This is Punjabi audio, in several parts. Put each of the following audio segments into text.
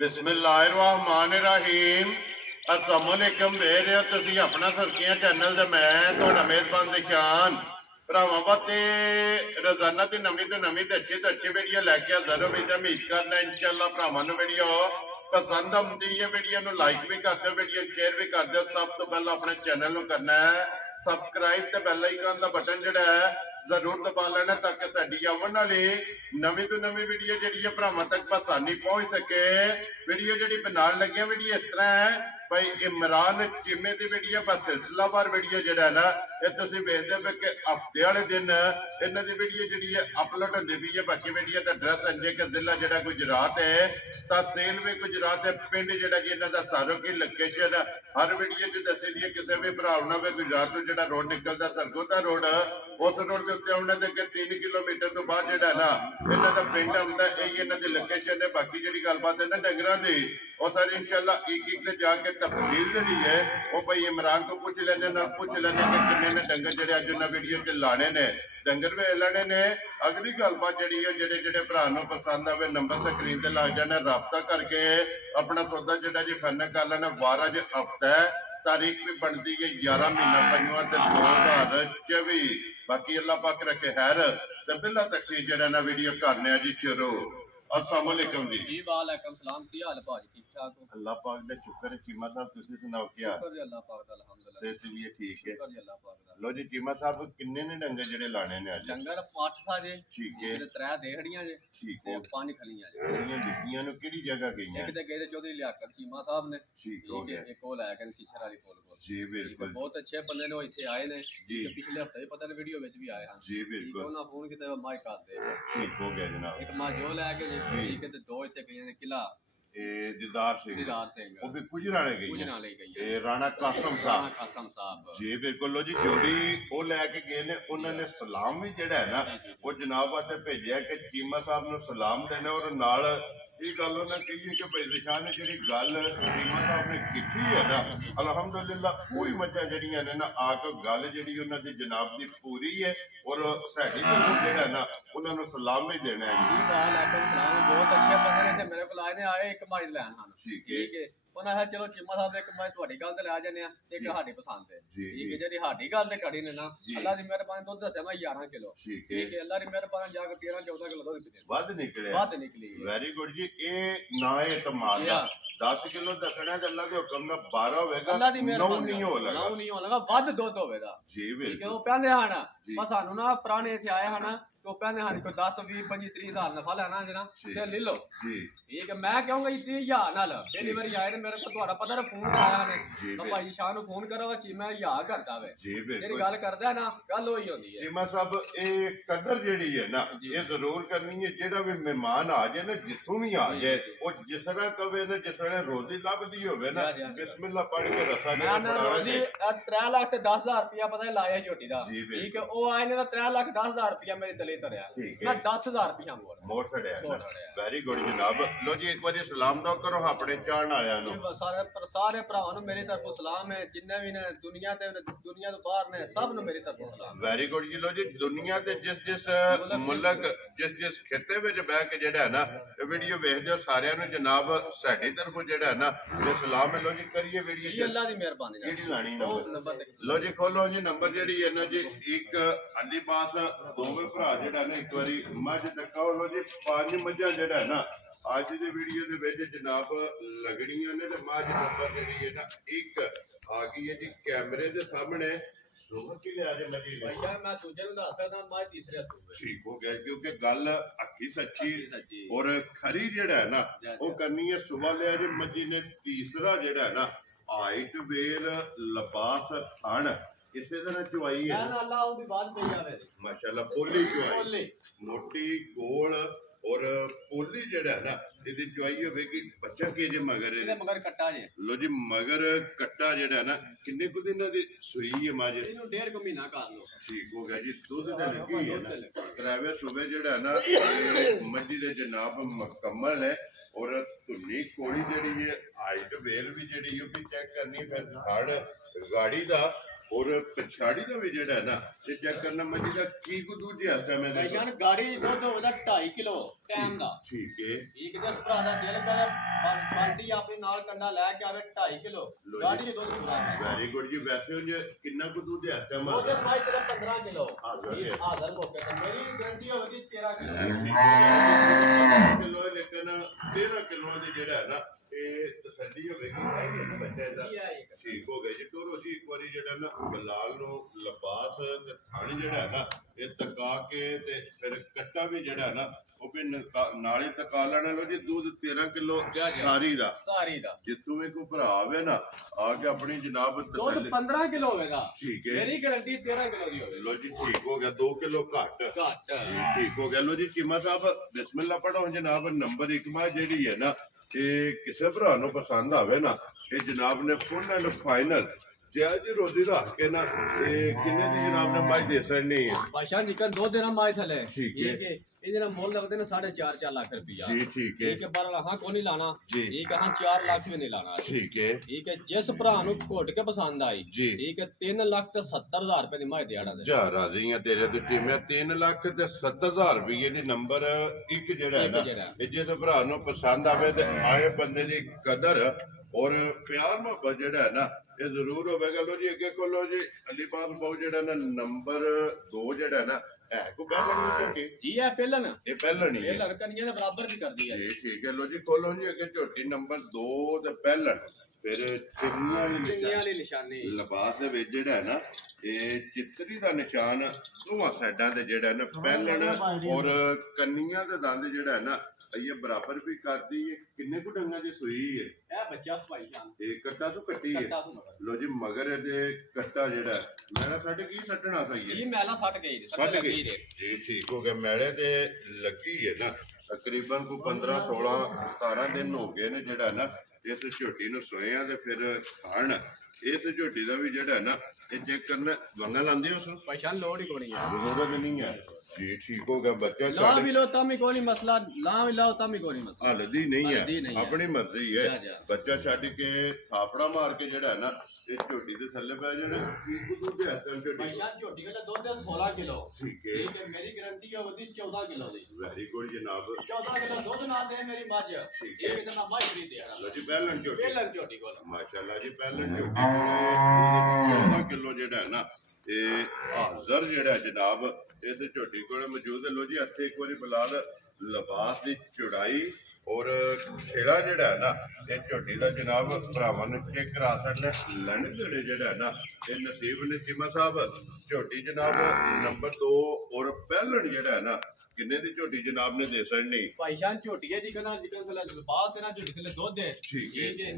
बिस्मिल्लाहिर्रहमानिर्रहीम अस्सलाम वालेकुम वेर तुसी अपना सरकियां चैनल ते मैं तुहाडा मेजबान दिशान भरावां बाते रोजाना की नवी तो नवी अच्छी वीडियो लैके हाजिर हो बेटा उम्मीद करना इंशाअल्लाह भरावां नूं वीडियो पसंद आउंदी है वीडियो नूं लाइक भी कर दो वीडियो शेयर भी कर दो सब तो पहला अपने चैनल नूं करना है सबसक्राइब ते बैल आइकन का बटन जिहड़ा है जरूर दबा लेना ताकि साडी आवन वाली नवी तो नवी वीडियो जी भरावां तक आसानी पहुंच सके। वीडियो जी बनाने लगे वीडियो इस तरह है भाई इमरान चीमे की वीडियो पर सिलसिलावार वीडियो जो है ना ये तुम वेखते पे कि हफ्ते वाले दिन इन्हों की वीडियो जी अपलोड होती पी है। बाकी वीडियो का एड्रैस अंजे कि जिला जो गुजरात है तहसील भी गुजरात है पिंड जो कि इन्हों का सारो की लोकेशन हर वीडियो च दसी दी है। किसी भी भरा ना भी गुजरात को जो रोड निकलता सरगोदा रोड उस रोड के उत्ते आने के 3 किलोमीटर तो बाद जो है ना इन्हों का पिंड आता यही इन्हों की लोकेशन है। बाकी जी गलबात है ना डंगर की और सर इंशाल्लाह एक एक जाके तफसील जी है वो भाई इमरान को पूछ लेने पूछ लेने कि किन्ने ने डंगर जो अज उन्हें वीडियो च लाने ने डंगर भी लाने ने। अगली गलबात जी जेडे जेडे भरा पसंद आवे नंबर स्क्रीन से लग जाना राबता करके अपना सौदा जो जी फाइनल कर लेना। 12 जो हफ्ता है तारीख भी बनती है 11 महीना 2024। बाकी अल्लाह पाक रखे खैर तो बिला तक जो ना वीडियो करने जी शुरू। अस्सलाम वालेकुम जी। जी वालेकुम सलाम की हाल भाजी ठीक ठाक हो? अल्लाह पाक दा शुक्र है। चीमा साहब तुसी सुनाओ क्या शुक्र जी अल्लाह पाक दा अल्हम्दुलिल्लाह सेहत भी है ठीक है। शुक्र जी अल्लाह पाक दा। लो जी चीमा साहब किन्ने ने डंगर जेडे लाने ने आज? डंगर 8 था जे ठीक है ते 3 देहड़ियां जे ठीक ते है 5 खलियां जे। किन्नियां दित्तियां नु केड़ी जगह गईयां? एक ते गए थे चौधरी लियाकत चीमा साहब ने ठीक हो गया एक वो लाया के शीशर वाली पोल को जी बिल्कुल बहुत अच्छे बंदे ने इथे आए ने जी पिछले हफ्ते भी पता नहीं वीडियो विच भी आए हैं जी बिल्कुल उन्होंने फोन किया माई कर दे ठीक हो गया जनाब। एक मां जो लैके जे ठीक है ते 2 इथे गए ने किला दीदार सिंह दीदार सिंह वो भी पुजराने गई कुछ है ना ले गई है राणा कासम राणा साहब कासम साहब जी बिल्कुल। लो जी जोड़ी वो लैके गए ने उन्होंने सलाम भी जेड़ा है ना वो जनाब वास्ते भेजा कि चीमा साहब नु सलाम देना और नाल ये गल उन्हें कही कि भाई दिशा ने जी गल चीमा साहब ने की है ना अलहमदुलिल्लाह कोई मजा जड़ियां ने ना आके गल जी उन्होंने जनाब की पूरी है और साड़ी जेड़ा ना उन्होंने सलाम भी देना है जी वालेकुम सलाम बहुत अच्छे बंदे ने थे मेरे को आए ने आए एक माइल लैन ਹਨ ठीक है ਉਹਨਾਂ ਹੈ ਚਲੋ ਚੀਮਾ ਸਾਹਿਬ ਇੱਕ ਮੈਂ ਤੁਹਾਡੀ ਗੱਲ ਤੇ ਲੈ ਜਾਂਦੇ ਆ ਤੇ ਇੱਕ ਸਾਡੀ ਪਸੰਦ ਹੈ ਠੀਕ ਹੈ ਜਿਹੜੀ ਸਾਡੀ ਗੱਲ ਤੇ ਕੜੀ ਨੇ ਨਾ ਅੱਲਾ ਦੀ ਮਿਹਰਬਾਨੀ ਦੁੱਧ ਦੱਸਿਆ ਮੈਂ 11 ਕਿਲੋ ਠੀਕ ਹੈ ਅੱਲਾ ਦੀ ਮਿਹਰਬਾਨੀ ਜਾ ਕੇ 13 14 ਕਿਲੋ ਦੁੱਧ ਪੀਤੇ ਵੱਧ ਨਿਕਲਿਆ ਵੱਧ ਨਿਕਲੀ ਵੈਰੀ ਗੁੱਡ ਜੀ। ਇਹ ਨਾ ਇਤਮਾਦ ਦਾ 10 ਕਿਲੋ ਦੱਸਣਾ ਤੇ ਅੱਲਾ ਦੇ ਹੁਕਮ ਨਾਲ 12 ਹੋਵੇਗਾ ਅੱਲਾ ਦੀ ਮਿਹਰਬਾਨੀ ਨਹੀਂ ਹੋ ਲਗਾ ਨਾ ਨਹੀਂ ਹੋ ਲਗਾ ਵੱਧ ਦੁੱਧ ਹੋਵੇਗਾ ਜੀ ਠੀਕ ਹੈ ਬਿਲਕੁਲ ਉਹ ਕਹਿੰਦੇ ਹਨ ਬਸ ਸਾਨੂੰ ਨਾ ਪੁਰਾਣੇ ਇੱਥੇ ਆਏ ਹਨ तो कहने हाँ कोई 10 20 25 30 हजार नफा लेना है ना ते ले लो जी ठीक है। मैं कहूंगा 30,000 नाल पहली बार आए ने मेरे को थोड़ा पता ना फोन आया ने तो भाई शाह नु फोन करो ची मैं यार करता वे जी जेडी बिल्कुल गल करदा है ना गल होई होंदी है। चीमा साहब ये कदर जेडी है ना ये जरूर करनी है जेड़ा भी मेहमान आ जाए ना जिथों भी आ जाए वो जिस तरह कवे ना जिस तरह रोजी लभदी होवे ना बिस्मिल्लाह पढ़ के रसा मैं ना रोजी 3 लाख ते 10,000 रुपया पता है लाया झोटी दा ठीक है ओ आए ने 3 लाख 10,000 रुपया मेरे तले तरया मैं 10,000 रुपया मोड़ छड़िया वेरी गुड जनाब। लो जी एक बार सलाम दो करो अपने चाहन वालियां नु सारे भरावां नु मेरी तरफों सलाम है जिन्ने भी ने दुनिया तो बाहर ने सब नु मेरी तरफों सलाम। वेरी गुड जी। लो जी दुनिया ते जिस जिस मुल्क जिस जिस खिते विच बैठ के जेड़ा है ना वीडियो वेखदे हो सारियां नु जनाब साडी तरफों जेड़ा है ना ये सलाम है। लो जी करिए वीडियो जी अल्लाह दी मेहरबानी केड़ी लानी नंबर लो जी खोलो जी नंबर जेड़ी है ना जी एक अली पास दोवे भरा जेड़ा ना एक बारी मझ दिखाओ। लो जी 5 मझां जेड़ा है ना ਅੱਜ ਦੀ ਵੀਡੀਓ ਦੇ ਵਿੱਚ ਜਨਾਬ ਲੱਗਣੀਆਂ ਨੇ ਤੇ ਮਾਝ ਨੰਬਰ ਜਿਹੜੀ ਹੈ ਨਾ ਇੱਕ ਆ ਗਈ ਹੈ ਜੀ ਕੈਮਰੇ ਦੇ ਸਾਹਮਣੇ ਸੋਹਣ ਕਿ ਲਿਆ ਜੇ ਮਜੀ ਭਾਈ ਮੈਂ ਦੂਜੇ ਨੂੰ ਦੱਸ ਸਕਦਾ ਮੈਂ ਤੀਸਰੇ ਸੂਬੇ ਠੀਕ ਹੋ ਗਿਆ ਕਿਉਂਕਿ ਗੱਲ ਅੱਖੀ ਸੱਚੀ ਔਰ ਖਰੀ ਜਿਹੜਾ ਹੈ ਨਾ ਉਹ ਕਰਨੀ ਹੈ ਸੁਬਹ ਲਿਆ ਜੇ ਮਜੀ ਨੇ ਤੀਸਰਾ ਜਿਹੜਾ ਹੈ ਨਾ ਹਾਈਟ ਵੇਲ ਲਿਬਾਸ ਥਣ ਕਿਸੇ ਤਰ੍ਹਾਂ ਚੁਆਈ ਹੈ ਨਾ ਅੱਲਾ ਉਹਦੀ ਬਾਤ ਪਈ ਜਾਵੇ ਮਾਸ਼ਾਅੱਲਾ ਪੋਲੀ ਚੁਆਈ ਮੋਟੀ ਗੋਲ और पोली जेड़ा है ना इहदी चुआई होवेगी बच्चा के जे मगर ਇਹਦੇ ਮਗਰ ਕੱਟਾ ਜੇ लो जी मगर कट्टा जेड़ा है ना किन्ने कुछ दिनों दी सुई है माजे ਇਹਨੂੰ 1.5 ਮਹੀਨਾ ਕਰ ਲਓ ठीक हो गया जी दूध ते लगी है ना ड्राइवर सुबह जेड़ा है ना मज्जी दे जनाब मुकम्मल है और धुनी कोड़ी जेड़ी है हाइट वेल भी जेड़ी है भी चेक करनी फिर फड़ गाड़ी दा ਔਰ ਪਛਾੜੀ ਦਾ ਵੀ ਜਿਹੜਾ ਹੈ ਨਾ ਇਹ ਚੈੱਕ ਕਰਨਾ ਮੱਝੀ ਦਾ ਕੀ ਕੋ ਦੂਜੇ ਹਸਤਾ ਮੈਂ ਭਾਈ ਜਾਨ ਗਾੜੀ ਦੁੱਧ ਉਹਦਾ 2.5 ਕਿਲੋ ਟਾਈਮ ਦਾ ਠੀਕ ਹੈ ਇੱਕ ਦੇ ਭਰਾ ਦਾ ਦਿਲ ਕਰੇ ਬਾਲਟੀ ਆਪਣੀ ਨਾਲ ਕੰਡਾ ਲੈ ਕੇ ਆਵੇ 2.5 ਕਿਲੋ ਗਾੜੀ ਦੁੱਧ ਪੂਰਾ ਹੈ ਵੈਰੀ ਗੁੱਡ ਜੀ ਵੈਸੇ ਉਹ ਕਿੰਨਾ ਕੋ ਦੂਜੇ ਹਸਤਾ ਮੈਂ ਉਹਦੇ ਭਾਈ ਤੇਰਾ 15 ਕਿਲੋ ਹਾਜ਼ਰ ਮੌਕੇ ਤੇ ਮੇਰੀ ਗਰੰਟੀ ਹੋਵੇਗੀ 13 ਕਿਲੋ ਕਿਲੋ ਲੇਕਿਨ 13 ਕਿਲੋ ਦੇ ਜਿਹੜਾ ਹੈ ਨਾ ਇਹ ਤਸੱਲੀ ਹੋਵੇਗੀ ਬੱਚੇ ਦਾ ਠੀਕ ਹੋ ਗਿਆ ਜੀ ਟੋਰੋ ਜੀ ਇੱਕ ਵਾਰੀ ਜਿਹੜਾ ਨਾ ਬਲਾਲ ਨੂੰ ਲਿਬਾਸ ਤੇ ਥਣ ਜਿਹੜਾ ਹੈ ਨਾ ਇਹ ਤਕਾ ਕੇ ਤੇ ਫਿਰ ਕੱਟਾ ਵੀ ਜਿਹੜਾ ਨਾ ਉਹ ਵੀ ਨਾਲੇ ਤਕਾ ਲੈਣਾ ਲੋ ਜੀ ਦੁੱਧ 13 ਕਿਲੋ ਸਾਰੀ ਦਾ ਜਿੱਤੋਂ ਵੀ ਕੋਈ ਭਰਾ ਆਵੇ ਨਾ ਆ ਕੇ ਆਪਣੀ ਜਨਾਬ ਦੁੱਧ 15 ਕਿਲੋ ਹੋਵੇਗਾ ਠੀਕ ਹੈ ਮੇਰੀ ਗਾਰੰਟੀ 13 ਕਿਲੋ ਦੀ ਹੋਵੇਗੀ ਲੋ ਜੀ ਠੀਕ ਹੋ ਗਿਆ 2 ਕਿਲੋ ਘੱਟ ਠੀਕ ਹੋ ਗਿਆ ਲੋ ਜੀ ਚੀਮਾ ਸਾਹਿਬ ਬਿਸਮਿਲ੍ਲਾ ਪੜੋ ਜਨਾਬ ਨੰਬਰ 1 ਮਾ ਜਿਹੜੀ ਹੈ ਨਾ ਇਹ ਕਿਸੇ ਭਰਾ ਨੂੰ ਪਸੰਦ ਆਵੇ ਨਾ ਇਹ ਜਨਾਬ ਨੇ ਫੁੱਲ ਐਂਡ ਫਾਈਨਲ ਜੀ ਰੋਜ਼ੀ ਰੱਖ ਕੇ ਨਾ ਇਹ ਕਿੰਨੇ ਦੀ ਜਨਾਬ ਨੇ ਮਾਈ ਦੇ ਸਕਣੀ ਹੈ ਪਾਸ਼ਾ ਨਿਕਲ 2 ਦਿਨਾਂ ਮਾਈ ਥਲੇ ਠੀਕ ਹੈ ਇਹਦੇ ਨਾਲ ਮੁੱਲ ਲੱਗਦੇ ਨੇ 4.5 ਲੱਖ ਰੁਪਇਆ ਜੀ ਠੀਕ ਹੈ ਠੀਕ ਹੈ ਪਰ ਹਾਂ ਕੋਈ ਨਹੀਂ ਲਾਣਾ ਇਹ ਕਹਾਂ 4 ਲੱਖ ਵੀ ਨਹੀਂ ਲਾਣਾ ਠੀਕ ਹੈ ਜਿਸ ਭਰਾ ਨੂੰ ਘੁੱਟ ਕੇ ਪਸੰਦ ਆਈ ਠੀਕ ਹੈ 3,70,000 ਰੁਪਏ ਦੀ ਮਾਈ ਦਿਹਾੜਾ ਦੇ ਜਾ ਰਾਜ਼ੀ ਆ ਤੇਰੇ ਤੇ ਟੀਮੇ 3,70,000 ਰੁਪਏ ਦੀ ਨੰਬਰ 1 ਜਿਹੜਾ ਹੈ ਨਾ ਇਹ ਜਿਸ ਭਰਾ ਨੂੰ ਪਸੰਦ ਆਵੇ ਤੇ ਆਏ ਬੰਦੇ ਦੀ ਕਦਰ ਔਰ ਪਿਆਰ ਮੁਹੱਬਤ ਜਿਹੜਾ ਹੈ ਨਾ ਇਹ ਜ਼ਰੂਰ ਹੋਵੇਗਾ ਲੋ ਜੀ ਅੱਗੇ ਕੋਲੋ ਜੀ ਅਲੀਬਾਗ ਬਹੁ ਜਿਹੜਾ ਨਾ ਨੰਬਰ 2 ਜਿਹੜਾ ਹੈ ਨਾ ਹੈ ਕੋ ਪਹਿਲਣ ਜੀ ਇਹ ਪਹਿਲਣ ਹੀ ਹੈ ਇਹ ਲੜਕਣੀਆਂ ਦੇ ਬਰਾਬਰ ਵੀ ਕਰਦੀ ਹੈ ਜੀ ਠੀਕ ਹੈ ਲੋ ਜੀ ਕੋਲੋ ਜੀ ਅੱਗੇ ਝੋਟੀ ਨੰਬਰ 2 ਤੇ ਪਹਿਲਣ ਫਿਰ ਚਿੰਨੀਆਂ ਵਾਲੀ ਨਿਸ਼ਾਨੀ ਲਿਬਾਸ ਦੇ ਵਿੱਚ ਜਿਹੜਾ ਹੈ ਨਾ ਇਹ ਚਿੱਤਰੀ ਦਾ ਨਿਸ਼ਾਨ ਦੋਵਾਂ ਸਾਈਡਾਂ ਤੇ ਜਿਹੜਾ ਨਾ ਪਹਿਲਣ ਔਰ ਕੰਨੀਆਂ ਦੇ ਦੰਦ ਜਿਹੜਾ ਹੈ ਨਾ ਇਹ ਬਰਾਬਰ ਵੀ ਕਰਦੀ ਹੈ ਕਿੰਨੇ ਕੁ ਡੰਗਾਂ ਦੀ ਸੂਈ ਹੈ ਇਹ ਬੱਚਾ ਸਵਾਈ ਜਾਨ ਇਹ ਕੱਟਾ ਤੋਂ ਕੱਟੀ ਹੈ ਲੋ ਜੀ ਮਗਰ ਇਹਦੇ ਕੱਟਾ ਜਿਹੜਾ ਮੈਲਾ ਛੱਡ ਕੀ ਛੱਡਣਾ ਸਹੀ ਹੈ ਇਹ ਮੈਲਾ ਛੱਡ ਗਈ ਛੱਡ ਗਈ ਜੀ ਠੀਕ ਹੋ ਗਿਆ ਮੈਲੇ ਤੇ ਲੱਗੀ ਹੈ ਨਾ ਤਕਰੀਬਨ ਕੋ 15 16 17 ਦਿਨ ਹੋ ਗਏ ਨੇ ਜਿਹੜਾ ਨਾ ਇਸ ਝੋਟੀ ਨੂੰ ਸੋਇਆਂ ਤੇ ਫਿਰ ਖਾਣ ਇਸ ਝੋਟੀ ਦਾ ਵੀ ਜਿਹੜਾ ਨਾ ਇਹ ਚੈੱਕ ਕਰਨਾ ਵੰਗਾ ਲਾਉਂਦੇ ਉਸ ਨੂੰ ਪਛਾਣ ਲੋੜ ਹੀ ਕੋਣੀ ਹੈ ਜ਼ਰੂਰਤ ਨਹੀਂ ਹੈ ਜੀ ਠੀਕ ਹੋ ਗਿਆ ਬੱਚਾ ਲਾ ਵੀ ਲੋ ਤਾਂ ਵੀ ਕੋਈ ਮਸਲਾ ਲਾ ਵੀ ਲਾਓ ਤਾਂ ਵੀ ਕੋਈ ਮਸਲਾ ਹਲਦੀ ਨਹੀਂ ਹੈ ਆਪਣੀ ਮਰਜ਼ੀ ਹੈ ਬੱਚਾ ਛੱਡ ਕੇ ਥਾਪੜਾ ਮਾਰ ਕੇ ਜਿਹੜਾ ਹੈ ਨਾ ਇਹ ਝੋਟੀ ਦੇ ਥੱਲੇ ਪੈ ਜਾਣਾ ਕੀ ਦੁੱਧ ਹੈ ਇਸ ਟਾਈਮ ਝੋਟੀ ਦਾ ਦੁੱਧ 16 ਕਿਲੋ ਠੀਕ ਹੈ ਮੇਰੀ ਗਾਰੰਟੀ ਹੈ ਉਹਦੀ 14 ਕਿਲੋ ਦੀ ਵੈਰੀ ਗੁੱਡ ਜਨਾਬ 14 ਕਿਲੋ ਦੁੱਧ ਨਾਲ ਦੇ ਮੇਰੀ ਮੱਝ ਇਹ ਕਿਤੇ ਮੈਂ ਬਾਈ ਖਰੀਦ ਦੇਣਾ ਲੋ ਜੀ ਪਹਿਲਣ ਝੋਟੀ ਕੋਲ ਮਾਸ਼ਾਅੱਲਾ ਜੀ ਪਹਿਲਣ ਝੋਟੀ ਕੋਲ 14 ਕਿਲੋ ਜਿਹੜਾ ਹੈ ਨਾ ਇਹ ਹਾਜ਼ਰ ਜਿਹੜਾ ਜਨਾਬ ਇਸ ਝੋਟੀ ਕੋਲ ਮੌਜੂਦ ਹੈ ਲੋ ਜੀ ਇੱਥੇ ਇੱਕ ਵਾਰੀ ਬਲਾਲ ਲਿਬਾਸ ਦੀ ਚੌੜਾਈ ਔਰ ਖੇੜਾ ਜਿਹੜਾ ਹੈ ਨਾ ਇਹ ਝੋਟੀ ਦਾ ਜਨਾਬ ਭਰਾਵਾਂ ਨੂੰ ਚੈੱਕ ਕਰਾ ਸਕਦੇ ਲੰਡ ਜਿਹੜਾ ਹੈ ਨਾ ਇਹ ਨਸੀਬ ਨੇ ਚੀਮਾ ਸਾਹਿਬ ਝੋਟੀ ਜਨਾਬ ਨੰਬਰ 2 ਔਰ ਪਹਿਲਣ ਜਿਹੜਾ ਹੈ ਨਾ ਕਿੰਨੇ ਦੀ ਝੋਟੀ ਜਨਾਬ ਨੇ ਦੇ ਸਕਣੀ ਭਾਈ ਜਾਨ ਝੋਟੀ ਹੈ ਜੀ ਕਹਿੰਦਾ ਜਿੱਕਨ ਕੋਲ ਲਿਬਾਸ ਹੈ ਨਾ ਝੋਟੀ ਕੋਲ ਦੁੱਧ ਹੈ ਠੀਕ ਹੈ ਇਹਦੇ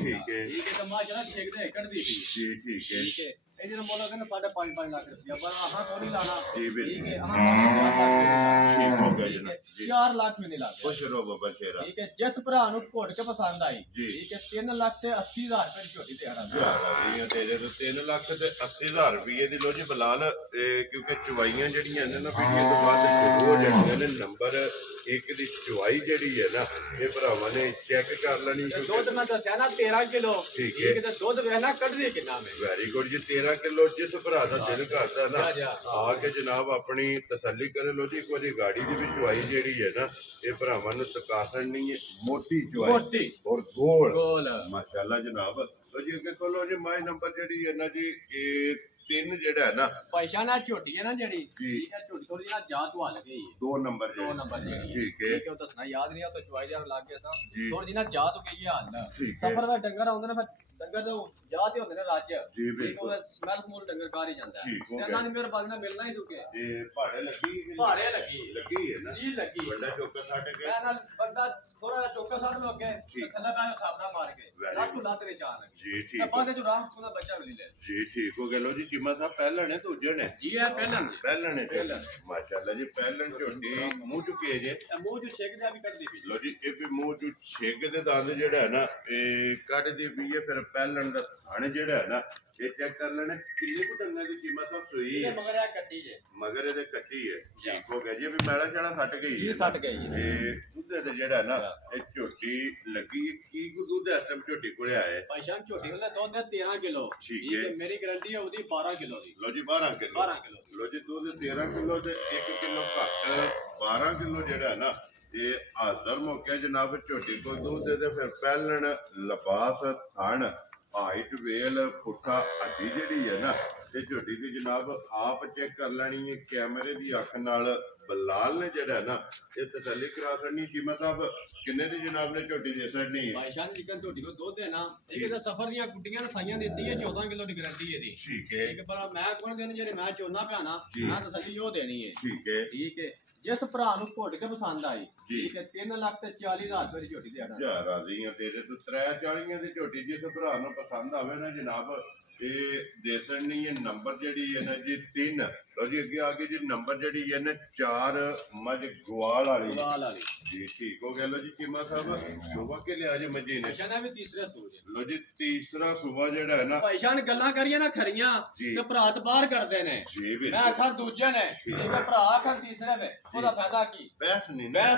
ਠੀਕ ਹੈ ਇਹ ਤਾਂ ਮਾਂ ਜਨਾ ਠੇਕਦੇ ਕੱਢਦੀ ਸੀ ਜੀ ਠੀਕ ਹੈ ਇਹਦੇ ਨਾਲ ਮੁੱਲ ਕਹਿੰਦਾ 5.5 ਲੱਖ ਰੁਪਇਆ ਪਰ ਆਹਾਂ ਕੋਈ ਨਹੀਂ ਲਾਣਾ ਜੀ ਬਿਲਕੁਲ ਠੀਕ ਹੈ ਆਹਾਂ ਠੀਕ ਹੋ ਗਿਆ ਜਨਾਬ 4 ਲੱਖ ਵੀ ਨਹੀਂ ਲਾਣਾ ਖੁਸ਼ ਰਹੋ ਬਾਬਾ ਸ਼ੇਰਾ ਠੀਕ ਹੈ ਜਿਸ ਭਰਾ ਨੂੰ ਘੋਟ ਕੇ ਪਸੰਦ ਆਈ ਠੀਕ ਹੈ 3,80,000 ਰੁਪਏ ਦੀ ਝੋਟੀ ਤੇ ਆਣਾ ਤੇਰੇ ਤੋਂ 3,80,000 ਰੁਪਏ ਦੀ ਲੋ ਜੀ ਬਲਾਲ ਕਿਉਂਕਿ ਚਵਾਈਆਂ ਜਿਹੜੀਆਂ ਨੇ ਨਾ ਵੀਡੀਓ ਤੋਂ ਬਾਅਦ ਸ਼ੁਰੂ ਹੋ ਜਾਂਦੀਆਂ ਨੇ ਨੰਬਰ 1 ਦੀ ਚਵਾਈ ਜਿਹੜੀ ਹੈ ਨਾ ਇਹ ਭਰਾਵਾਂ ਨੇ ਚੈੱਕ ਕਰ ਲੈਣੀ ਦੁੱਧ ਮੈਂ ਦੱਸਿਆ ਨਾ 13 ਕਿਲੋ ਠੀਕ ਹੈ ਤੇ ਦੁੱਧ ਵੇਖਣਾ ਕੱਢਦੇ ਕਿੰਨਾ ਮੈਂ ਵੈਰੀ ਗੁੱਡ ਜੀ 13 ਕਿਲੋ ਜਿਸ ਭਰਾ ਦਾ ਦਿਲ ਕਰਦਾ ਨਾ ਆ ਕੇ ਜਨਾਬ ਆਪਣੀ ਤਸੱਲੀ ਕਰੇ ਲੋ ਜੀ ਇੱਕ ਵਾਰੀ ਗਾੜੀ ਦੀ ਵੀ ਚਵਾਈ ਜਿਹੜੀ ਹੈ ਨਾ ਇਹ ਭਰਾਵਾਂ ਨੂੰ ਸਕਾਸਣ ਨਹੀਂ ਹੈ ਮੋਟੀ ਚਵਾਈ ਔਰ ਗੋਲ ਮਾਸ਼ਾਅੱਲਾ ਜਨਾਬ ਲੋ ਜੀ ਅੱਗੇ ਕੋਲੋ ਜੀ ਮਾਈ ਨੰਬਰ ਜਿਹੜੀ ਹੈ ਨਾ ਜੀ ਇਹ 3 ਜਿਹੜਾ ਹੈ ਨਾ ਪੈਸਾ ਨਾ ਝੋਟੀ ਹੈ ਨਾ ਜਿਹੜੀ ਠੀਕ ਹੈ ਝੋਟੀ ਥੋੜੀ ਜਿਹੀ ਜਾਤ ਵਾ ਲਗੀ 2 ਨੰਬਰ ਜਿਹੜੀ ਠੀਕ ਹੈ ਉਹ ਦੱਸਣਾ ਯਾਦ ਨਹੀਂ ਆ ਤਾਂ ਚਵਾਈ ਜਾਰ ਲੱਗ ਗਿਆ ਤਾਂ ਥੋੜੀ ਜਿਹੀ ਨਾ ਜਾਤ ਹੋ ਗਈ ਹਾਲ ਸਫਰ ਦਾ ਡੰਗਰ ਆਉਂਦੇ ਨੇ ਫਿਰ ਡੰਗਰ ਤੋਂ ਜਾਤ ਹੀ ਹੁੰਦੇ ਨੇ ਰੱਜ ਠੀਕ ਉਹ ਸਮੈਲ ਸਮੂਲ ਡੰਗਰ ਕਾਰ ਹੀ ਜਾਂਦਾ ਤੇ ਇਹਨਾਂ ਦੀ ਮਿਹਰਬਾਨੀ ਨਾਲ ਮਿਲਣਾ ਹੀ ਦੁਕੇ ਇਹ ਭਾੜੇ ਲੱਗੀ ਹੈ ਨਾ ਜੀ ਲੱਗੀ ਵੱਡਾ ਚੌਕਾ ਛੱਡ ਕੇ ਨਾਲ ਬੰਦਾ ਥੋੜਾ ਜਿਹਾ ਚੌਕਾ ਛੱਡ ਲੋ ਅੱਗੇ ਥੱਲੇ ਪਾ ਸਾਬੜਾ ਮਾਰ ਕੇ ਲੱਤ ਲੱਤ ਰੇ ਚਾਹ ਜੀ ਠੀਕ ਹੈ ਬਾਅਦ ਚ ਰਾਮ ਕੋਲ ਬੱਚਾ ਮਿਲ ਲੈ ਜੀ ਠੀਕ ਹੋ ਗਿਆ ਲੋ ਜੀ ਚੀਮਾ ਸਾਹਿਬ ਪਹਿਲਣ ਹੈ ਦੂਜੇ ਨੇ ਜੀ ਇਹ ਪਹਿਲਣ ਹੈ ਮਾਸ਼ਾਅੱਲਾ ਜੀ ਪਹਿਲਣ ਝੋਟੀ ਮੂੰਹ ਚੁੱਕੀ ਹੈ ਜੇ ਮੂੰਹ ਚ ਛੇਕ ਦਾ ਵੀ ਕੱਢਦੀ ਪਈ ਲੋ ਜੀ ਇਹ ਵੀ ਮੂੰਹ ਚ ਛੇਕ ਦੇ ਦੰਦ ਜਿਹੜਾ ਹੈ ਨਾ ਇਹ ਕੱਢਦੀ ਪਈ ਹੈ ਫਿਰ ਪਹਿਲਣ ਦਾ ਥਣ ਜਿਹੜਾ ਹੈ ਨਾ ਇਹ ਚੈੱਕ ਕਰ ਲੈਣਾ ਕਿੰਨੇ ਕੁ ਡੰਗਾਂ ਦੀ ਚੀਮਾ ਸਾਹਿਬ ਸੋਈ ਹੈ ਮਗਰ ਇਹ ਕੱਟੀ ਜੇ ਮਗਰ ਇਹਦੇ ਕੱਟੀ ਹੈ ਠੀਕ ਹੋ ਗਿਆ ਜੀ ਵੀ ਮੈਲਾ ਚਾਲਾ ਫਟ ਗਈ ਇਹ ਫਟ ਗਈ ਤੇ ਦੁੱਧ ਤੇ ਜਿਹੜਾ ਨਾ ਇਹ ਝੋਟੀ ਲੱਗੀ ਕੀ ਕੁ ਦੁੱਧ ਇਸ ਟਾਈਮ ਝੋਟੀ ਕੋਲੇ ਆਏ ਭਾਈ ਜਾਨ ਝੋਟੀ ਵਾਲਾ ਦੁੱਧ ਹੈ 13 ਕਿਲੋ ਠੀਕ ਹੈ ਮੇਰੀ ਗਾਰੰਟੀ ਹੈ ਉਹਦੀ 12 ਕਿਲੋ ਦੀ ਲੋ ਜੀ 12 ਕਿਲੋ 12 ਕਿਲੋ ਲੋ ਜੀ ਦੁੱਧ 13 ਕਿਲੋ ਤੇ 1 ਕਿਲੋ ਘੱਟ 12 ਕਿਲੋ ਜਿਹੜਾ ਨਾ ਇਹ ਹਾਜ਼ਰ ਮੌਕੇ ਜਨਾਬ ਝੋਟੀ ਕੋ ਦੁੱਧ ਦੇ ਫਿਰ ਪਹਿਲਣ ਲਬਾਸ ਥਣ ਹਾਈਟ ਵੇਲ ਪੁੱਠਾ ਹੱਡੀ ਜਿਹੜੀ ਹੈ ਨਾ ਇਹ ਝੋਟੀ ਦੀ ਜਨਾਬ ਆਪ ਚੈੱਕ ਕਰ ਲੈਣੀ ਹੈ ਕੈਮਰੇ ਦੀ ਅੱਖ ਨਾਲ ਬਲਾਲ ਨੇ ਜਿਹੜਾ ਨਾ ਇਹ ਤਸੱਲੀ ਕਰਾ ਸਕਣੀ ਕੀਮਤ ਸਾਹਿਬ ਕਿੰਨੇ ਦੀ ਜਨਾਬ ਨੇ ਝੋਟੀ ਦੇ ਸਕਣੀ ਹੈ ਭਾਈ ਜਾਨ ਜਿੱਕਨ ਝੋਟੀ ਕੋ ਦੁੱਧ ਹੈ ਨਾ ਇਹ ਕਿਤੇ ਸਫਰ ਦੀਆਂ ਗੁੱਡੀਆਂ ਸਾਈਆਂ ਦਿੱਤੀ ਹੈ 14 ਕਿਲੋ ਦੀ ਗਾਰੰਟੀ ਇਹਦੀ ਠੀਕ ਹੈ ਇੱਕ ਪਰ ਮੈਂ ਕੋਣ ਦਿਨ ਜਿਹੜੇ ਮੈਂ ਚੋਣਾ ਪਿਆ ਨਾ ਮੈਂ ਤਸੱਲੀ ਉਹ ਦੇਣੀ ਹੈ ਠੀਕ ਹੈ ਠੀਕ ਹੈ ਜਿਸ ਭਰਾ ਨੂੰ ਘੁੱਟ ਕੇ ਪਸੰਦ ਆਈ ਠੀਕ ਹੈ 3,40,000 ਰੁਪਏ ਦੀ ਝੋਟੀ ਦੇ ਆਣਾ ਜਾ ਰਾਜ਼ੀਆਂ ਤੇਰੇ ਤੋਂ 43 ਦੀ ਝੋਟੀ ਜਿਸ ਭਰਾ ਨੂੰ ਪਸੰਦ ਆਵੇ ਨਾ ਜਨਾਬ ਇਹ ਦੇਸਣ ਨਹੀਂ ਇਹ ਨੰਬਰ ਜਿਹੜੀ ਹੈ ਨਾ ਜੀ 3 ਲੋ ਜੀ ਅੱਗੇ ਆ ਕੇ ਜੀ ਨੰਬਰ ਜਿਹੜੀ ਹੈ ਨਾ 4 ਮੱਝ ਗਵਾਲ ਵਾਲੀ ਜੀ ਠੀਕ ਹੋ ਗਿਆ ਲੋ ਜੀ ਕੀਮਾ ਸਾਹਿਬ ਸੁਬਾ ਕੇ ਲਿਆ ਜੇ ਮੱਝੀ ਨੇ ਸ਼ਨਾ ਵੀ ਤੀਸਰਾ ਸੂਜ ਲੋ ਜੀ ਤੀਸਰਾ ਸੁਬਾ ਜਿਹੜਾ ਹੈ ਨਾ ਭਾਈ ਜਾਨ ਗੱਲਾਂ ਕਰੀਏ ਨਾ ਖਰੀਆਂ ਤੇ ਭਰਾ ਤੇ ਬਾਹਰ ਕਰਦੇ ਨੇ ਜੀ ਵੀ ਮੈਂ ਆਖਾਂ ਦੂਜੇ ਨੇ ਠੀਕ ਹੈ ਭਰਾ ਆਖਾਂ ਤੀਸਰੇ ਨੇ ਉਹਦਾ ਫਾਇਦਾ ਕੀ ਬਹਿਸ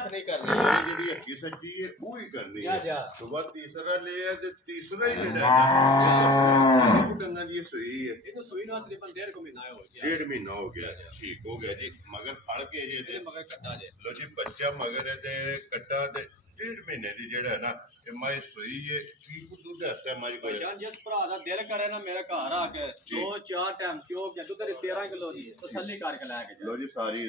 ਨਹੀਂ ਕਰਨੀ ਜਿਹੜੀ ਹੱਕੀ ਸੱਚੀ ਹੈ ਉਹ ਹੀ ਕਰਨੀ ਜਾ ਸੁਬਾ ਤੀਸਰਾ ਲਿਆ ਤੇ ਤੀਸਰਾ ਹੀ ਲੈਣਾ ਹੈ ਕੁਟੰਗਾਂ ਦੀ ਸੂਈ ਹੈ ਇਹਨੂੰ ਸੂਈ ਨੂੰ ਤਕਰੀਬਨ 1.5 ਮਹੀਨਾ ਹੋ ਗਿਆ 1.5 ਮਹੀਨਾ ਹੋ ਗਿਆ ਠੀਕ ਹੋ ਗਿਆ ਜੀ ਮਗਰ ਫੜ ਕੇ ਜੇ ਇਹਦੇ ਮਗਰ ਕੱਟਾ ਜੇ ਲੋ ਜੀ ਬੱਚਾ ਮਗਰ ਇਹਦੇ ਕੱਟਾ ਤੇ 1.5 ਮਹੀਨੇ ਦੀ ਜਿਹੜਾ ਹੈ ਨਾ ਇਹ ਮਾਈ ਸੂਈ ਹੈ ਕੀ ਕੁ ਦੁੱਧ ਹੈ ਮਾਈ ਕੋਲ ਭਾਈ ਜਿਸ ਭਰਾ ਦਾ ਦਿਲ ਕਰੇ ਨਾ ਮੇਰੇ ਘਰ ਆ ਕੇ 2-4 ਟਾਈਮ ਚੋ ਕੇ ਦੁੱਧ ਦੇ 13 ਕਿਲੋ ਦੀ ਤਸੱਲੀ ਕਰਕੇ ਲੈ ਕੇ ਲੋ ਜੀ ਸਾਰੀ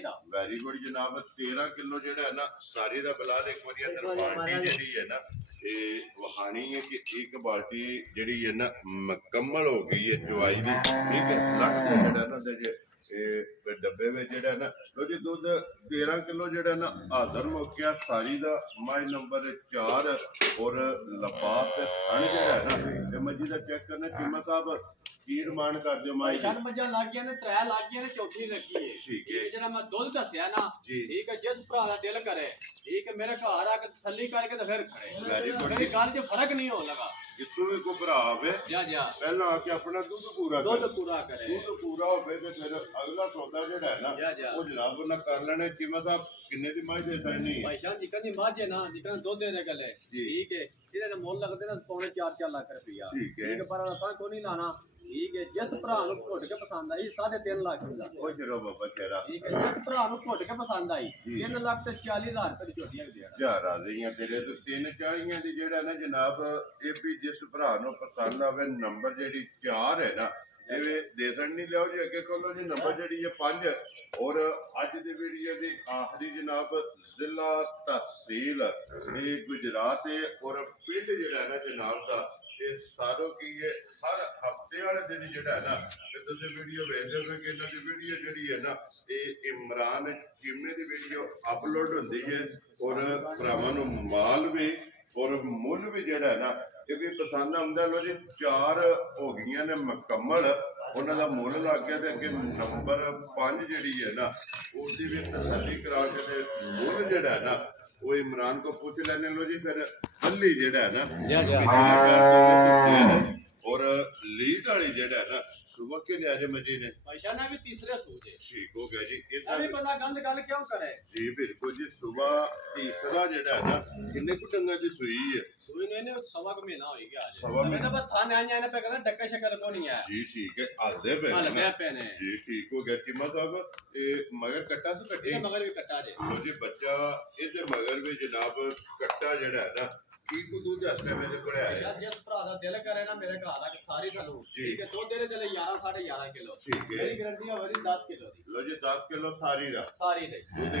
ਦਾ ਵੈਰੀ ਗੁੱਡ ਜਨਾਬ 13 ਕਿਲੋ ਜਿਹੜਾ ਹੈ ਨਾ ਸਾਰੀ ਦਾ ਬਲਾਲ ਇੱਕ ਵਾਰੀ ਅੰਦਰ ਬਾਲਟੀ ਜਿਹੜੀ ਹੈ ਨਾ ਇਹ ਵਹਾਣੀ ਹੈ ਕਿ ਇੱਕ ਬਾਲਟੀ ਜਿਹੜੀ ਹੈ ਨਾ ਮੁਕੰਮਲ ਹੋ ਗਈ ਹੈ ਚਵਾਈ ਦੀ ਠੀਕ ਹੈ ਲੱਟ ਦੇ ਜਿਹੜਾ ਨਾ ਦੇ ਇਹ ਡੱਬੇ ਵਿੱਚ ਜਿਹੜਾ ਨਾ ਲੋ ਜੀ ਦੁੱਧ 13 ਕਿਲੋ ਜਿਹੜਾ ਨਾ ਹਾਜ਼ਰ ਮੌਕਿਆ ਸਾਰੀ ਦਾ ਮਾਈ ਨੰਬਰ 4 ਔਰ ਲਪਾਸ ਤੇ ਥਣ ਜਿਹੜਾ ਹੈ ਨਾ ਇਹ ਮੱਝੀ ਦਾ ਚੈੱਕ ਕਰਨਾ ਚੀਮਾ ਸਾਹਿਬ ਕੀ ਡਿਮਾਂਡ ਕਰ ਦਿਓ ਮਾਈ ਜਨ ਮੱਝਾਂ ਲੱਗ ਗਈਆਂ ਨੇ 3 ਲੱਗ ਗਈਆਂ ਨੇ ਚੌਥੀ ਲੱਗੀ ਹੈ ਠੀਕ ਹੈ ਜਿਹੜਾ ਮੈਂ ਦੁੱਧ ਦੱਸਿਆ ਨਾ ਠੀਕ ਹੈ ਜਿਸ ਭਰਾ ਦਾ ਦਿਲ ਕਰੇ ਠੀਕ ਹੈ ਮੇਰੇ ਘਰ ਆ ਕੇ ਤਸੱਲੀ ਕਰਕੇ ਤੇ ਫਿਰ ਖੜੇ ਮੇਰੀ ਗੱਲ 'ਚ ਫਰਕ ਨਹੀਂ ਹੋਣ ਲਗਾ ਜਿੱਥੋਂ ਵੀ ਕੋਈ ਭਰਾ ਆਵੇ ਜਾ ਪਹਿਲਾਂ ਆ ਕੇ ਆਪਣਾ ਦੁੱਧ ਪੂਰਾ ਕਰੇ ਦੁੱਧ ਪੂਰਾ ਹੋਵੇ ਤੇ ਫਿਰ ਅਗਲਾ ਸੌਦਾ ਜਿਹੜਾ ਹੈ ਨਾ ਉਹ ਜਨਾਬ ਉਹਨਾਂ ਕਰ ਲੈਣੇ ਕੀਮਤ ਸਾਹਿਬ ਕਿੰਨੇ ਦੀ ਮੱਝ ਦੇ ਸਕਣੀ ਭਾਈ ਸਾਹਿਬ ਜਿੱਕਨ ਦੀ ਮੱਝ ਹੈ ਨਾ ਜਿੱਕਨ ਦੁੱਧ ਦੇ ਗੱਲੇ ਠੀਕ ਹੈ ਇਹਦੇ ਦਾ ਮੁੱਲ ਲੱਗਦੇ ਨਾ ਪੌਣੇ 4 ਲੱਖ ਰੁਪਇਆ ਠੀਕ ਹੈ ਪਰ ਆਪਾਂ ਕੋਈ ਨਹੀਂ ਲਾਣਾ ਠੀਕ ਹੈ ਜਿਸ ਭਰਾ ਨੂੰ ਘੁੱਟ ਕੇ ਪਸੰਦ ਆਈ 3.5 ਲੱਖ ਦਾ ਉਹ ਜਰੋ ਬਾਬਾ ਤੇਰਾ ਠੀਕ ਹੈ ਜਿਸ ਭਰਾ ਨੂੰ ਘੁੱਟ ਕੇ ਪਸੰਦ ਆਈ 3,40,000 ਰੁਪਏ ਦੀ ਝੋਟੀ ਦੇਣਾ ਜਾ ਰਾਜ਼ੀਆਂ ਤੇਰੇ ਤੋਂ 340 ਦੀ ਜਿਹੜਾ ਨਾ ਜਨਾਬ ਇਹ ਵੀ ਜਿਸ ਭਰਾ ਨੂੰ ਪਸੰਦ ਆਵੇ ਨੰਬਰ ਜਿਹੜੀ 4 ਹੈ ਨਾ ਜਿਵੇਂ ਦੇਸਣ ਨਹੀਂ ਲਿਆਓ ਜੀ ਅੱਗੇ ਕੋਲੋਂ ਜੀ ਨੰਬਰ ਜਿਹੜੀ ਹੈ 5 ਔਰ ਅੱਜ ਦੀ ਵੀਡੀਓ ਦੀ ਆਖਰੀ ਜਨਾਬ ਜ਼ਿਲ੍ਹਾ ਤਹਿਸੀਲ ਇਹ ਗੁਜਰਾਤ ਹੈ ਔਰ ਪਿੰਡ ਜਿਹੜਾ ਨਾ ਜਨਾਬ ਦਾ ਇਹ ਸਾਰੋ ਕੀ ਹੈ ਹਰ ਹਫਤੇ ਵਾਲੇ ਦਿਨ ਜਿਹੜਾ ਹੈ ਨਾ ਤੇ ਤੁਸੀਂ ਵੀਡੀਓ ਵੇਖਦੇ ਹੋ ਕਿ ਇਹਨਾਂ ਦੀ ਵੀਡੀਓ ਜਿਹੜੀ ਹੈ ਨਾ ਇਹ ਇਮਰਾਨ ਚੀਮੇ ਦੀ ਵੀਡੀਓ ਅਪਲੋਡ ਹੁੰਦੀ ਹੈ ਔਰ ਭਰਾਵਾਂ ਨੂੰ ਮਾਲ ਵੀ ਔਰ ਮੁੱਲ ਵੀ ਜਿਹੜਾ ਹੈ ਨਾ ਇਹ ਵੀ ਪਸੰਦ ਆਉਂਦਾ ਲੋ ਜੀ 4 ਹੋ ਗਈਆਂ ਨੇ ਮੁਕੰਮਲ ਉਹਨਾਂ ਦਾ ਮੁੱਲ ਲੱਗ ਗਿਆ ਤੇ ਅੱਗੇ ਨੰਬਰ 5 ਜਿਹੜੀ ਹੈ ਨਾ ਉਹਦੀ ਵੀ ਤਸੱਲੀ ਕਰਾ ਕੇ ਤੇ ਮੁੱਲ ਜਿਹੜਾ ਹੈ ਨਾ ਉਹ ਇਮਰਾਨ ਕੋ ਪੁੱਛ ਲੈਣੇ ਲੋ ਜੀ ਫਿਰ ਹੱਲੀ ਜਿਹੜਾ ਹੈ ਨਾ ਔਰ ਲੀਡ ਵਾਲੀ ਜਿਹੜਾ ਹੈ ਨਾ ਸੁਬਹ ਕੇ ਲਿਆ ਜੇ ਮਜੀ ਨੇ ਪੈਸ਼ਾਨਾ ਵੀ ਤੀਸਰੇ ਸੂਜੇ ਠੀਕ ਹੋ ਗਿਆ ਜੀ ਅਰੇ ਬੰਦਾ ਗੱਲ ਕਿਉਂ ਕਰੇ ਜੀ ਬਿਲਕੁਲ ਜੀ ਸੁਬਹ ਤੀਸਰਾ ਜਿਹੜਾ ਹੈ ਨਾ ਕਿੰਨੇ ਕੁ ਡੰਗਾ ਦੀ ਸੂਈ ਹੈ ਸੂਈ ਨੇ ਸਵਾ ਕੁ ਮਹੀਨਾ ਹੋਈ ਗਿਆ ਸਵਾ ਮੈਂ ਤਾਂ ਬਸ ਥਾਣੇ ਆਇਆ ਨੇ ਪੇ ਕਹਿੰਦਾ ਡੱਕਾ ਸ਼ੱਕਾ ਕੋ ਨਹੀਂ ਆਇਆ ਜੀ ਠੀਕ ਹੈ ਹਲਦੇ ਪਏ ਨੇ ਜੀ ਠੀਕ ਹੋ ਗਿਆ ਚੀਮਾ ਸਾਹਿਬ ਇਹ ਮਗਰ ਕੱਟਾ ਤੋਂ ਕੱਟੇ ਮਗਰ ਵੀ ਕੱਟਾ ਜੇ ਲੋ ਜੀ ਬੱਚਾ ਇਹਦੇ ਮਗਰ ਵੀ ਜਨਾਬ ਕੱਟਾ ਜਿਹੜਾ ਹੈ ਨਾ ਕੀ ਕੁ ਦੁੱਧ ਇਸ ਟਾਈਮ ਇਹਦੇ ਕੋਲ ਆਇਆ ਜਿਸ ਭਰਾ ਦਾ ਦਿਲ ਕਰੇ ਨਾ ਮੇਰੇ ਘਰ ਆ ਕੇ ਸਾਰੀ ਤੁਹਾਨੂੰ ਠੀਕ ਹੈ ਦੁੱਧ ਦੇ ਚਲੇ 11.5 ਕਿਲੋ ਠੀਕ ਹੈ ਮੇਰੀ ਗਾਰੰਟੀ ਹੈ ਉਹਦੀ 10 ਕਿਲੋ ਦੀ ਲੋ ਜੀ 10 ਕਿਲੋ ਸਾਰੀ ਦੇ ਦੁੱਧ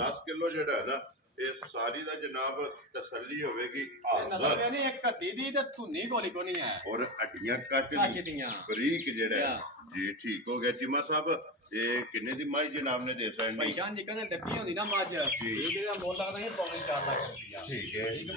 10 ਕਿਲੋ ਜਿਹੜਾ ਹੈ ਨਾ ਇਹ ਸਾਰੀ ਦਾ ਜਨਾਬ ਤਸੱਲੀ ਹੋਵੇਗੀ ਨਜ਼ਰ ਇਹ ਨਹੀਂ ਇੱਕ ਹੱਡੀ ਦੀ ਤੇ ਧੁੰਨੀ ਗੋਲੀ ਕੋ ਨਹੀਂ ਹੈ ਔਰ ਹੱਡੀਆਂ ਕੱਚ ਦੀਆਂ ਬਰੀਕ ਜਿਹੜਾ ਜੀ ਠੀਕ ਹੋ ਗਿਆ ਚੀਮਾ ਸਾਹਿਬ ਇਹ ਕਿੰਨੇ ਦੀ ਮਾਈ ਜਨਾਬ ਨੇ ਦੇ ਸਕਣੀ ਪੈਸ਼ਾਨ ਜਿੱਕਨ ਡੱਬੀ ਹੁੰਦੀ ਨਾ ਮੱਝ ਇਹਦੇ ਦਾ ਮੁੱਲ ਲੱਗਦਾ ਹੈ ਪੌਣੇ 4 ਲੱਖ ਰੁਪਇਆ ਠੀਕ ਹੈ ਇੱਕ